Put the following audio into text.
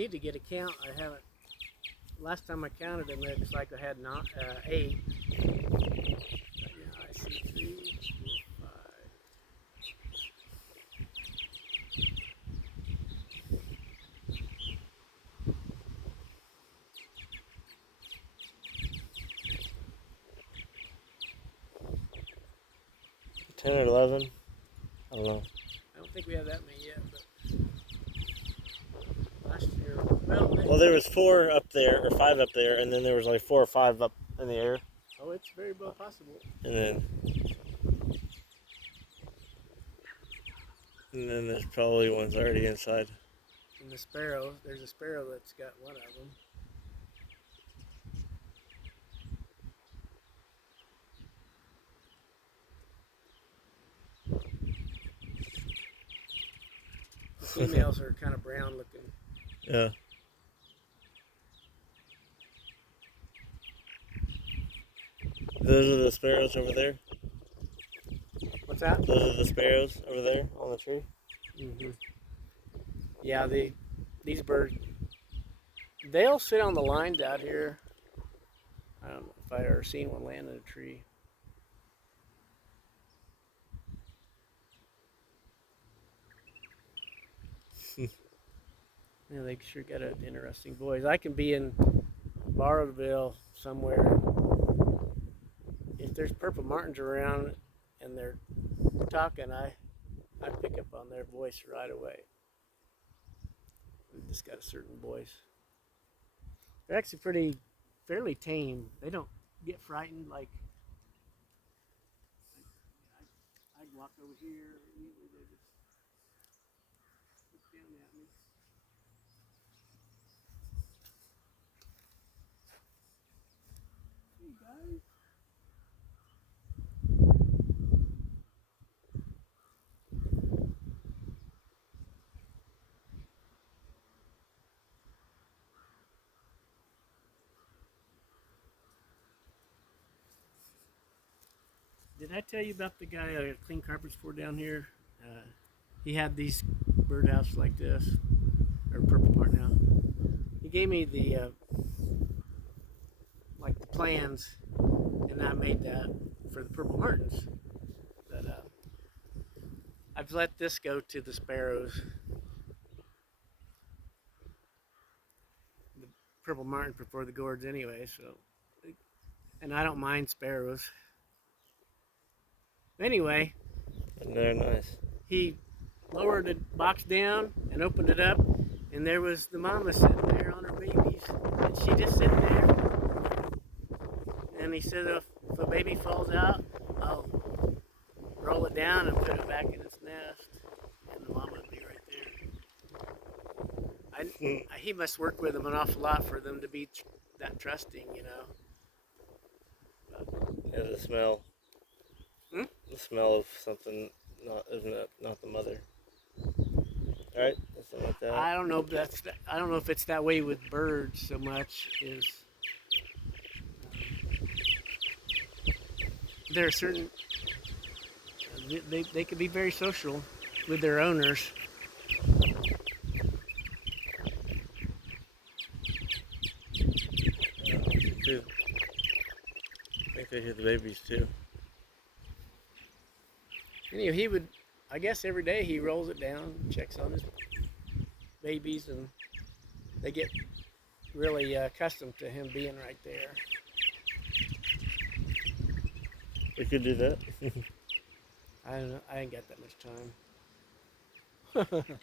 need to get a count. I haven't. Last time I counted them, it looks like I had not 8. But now I see 3, 4, 5. Ten or 11. I don't know. I don't think we have that many yet, but last year, Well, there was 4 up there, or 5 up there, and then there was like 4 or 5 up in the air. oh, it's very well possible. And then there's probably ones already inside. And the sparrow, there's a sparrow that's got one of them. The females are kind of brown looking. Yeah. Those are the sparrows over there. What's that? Those are the sparrows over there on the tree. Mm-hmm. Yeah, these birds, they'll sit on the lines out here. I don't know if I've ever seen one land in a tree. Yeah, they sure got an interesting voice. I can be in Bartlesville somewhere. If there's purple martins around and they're talking, I pick up on their voice right away. They've just got a certain voice. They're actually fairly tame. They don't get frightened like I'd walk over here. Usually they just look down at me. Hey guys. Did I tell you about the guy I cleaned carpets for down here? He had these birdhouse like this, or purple martin house. He gave me the like the plans, and I made that for the purple martins. But I've let this go to the sparrows. The purple martin prefer the gourds anyway, so, and I don't mind sparrows. Anyway, They're nice. he lowered the box down and opened it up, and there was the mama sitting there on her babies, and she just sitting there. And he said, if a baby falls out, I'll roll it down and put it back in its nest, and the mama would be right there. He must work with them an awful lot for them to be that trusting, you know. Yeah, the smell. The smell of something not the mother. Right? Something like that. I don't know if I don't know if it's that way with birds so much. There are certain they can be very social with their owners. Too. I think they hear the babies too. Anyway, he would, I guess every day he rolls it down, checks on his babies, and they get really accustomed to him being right there. We could do that. I don't know, I ain't got that much time.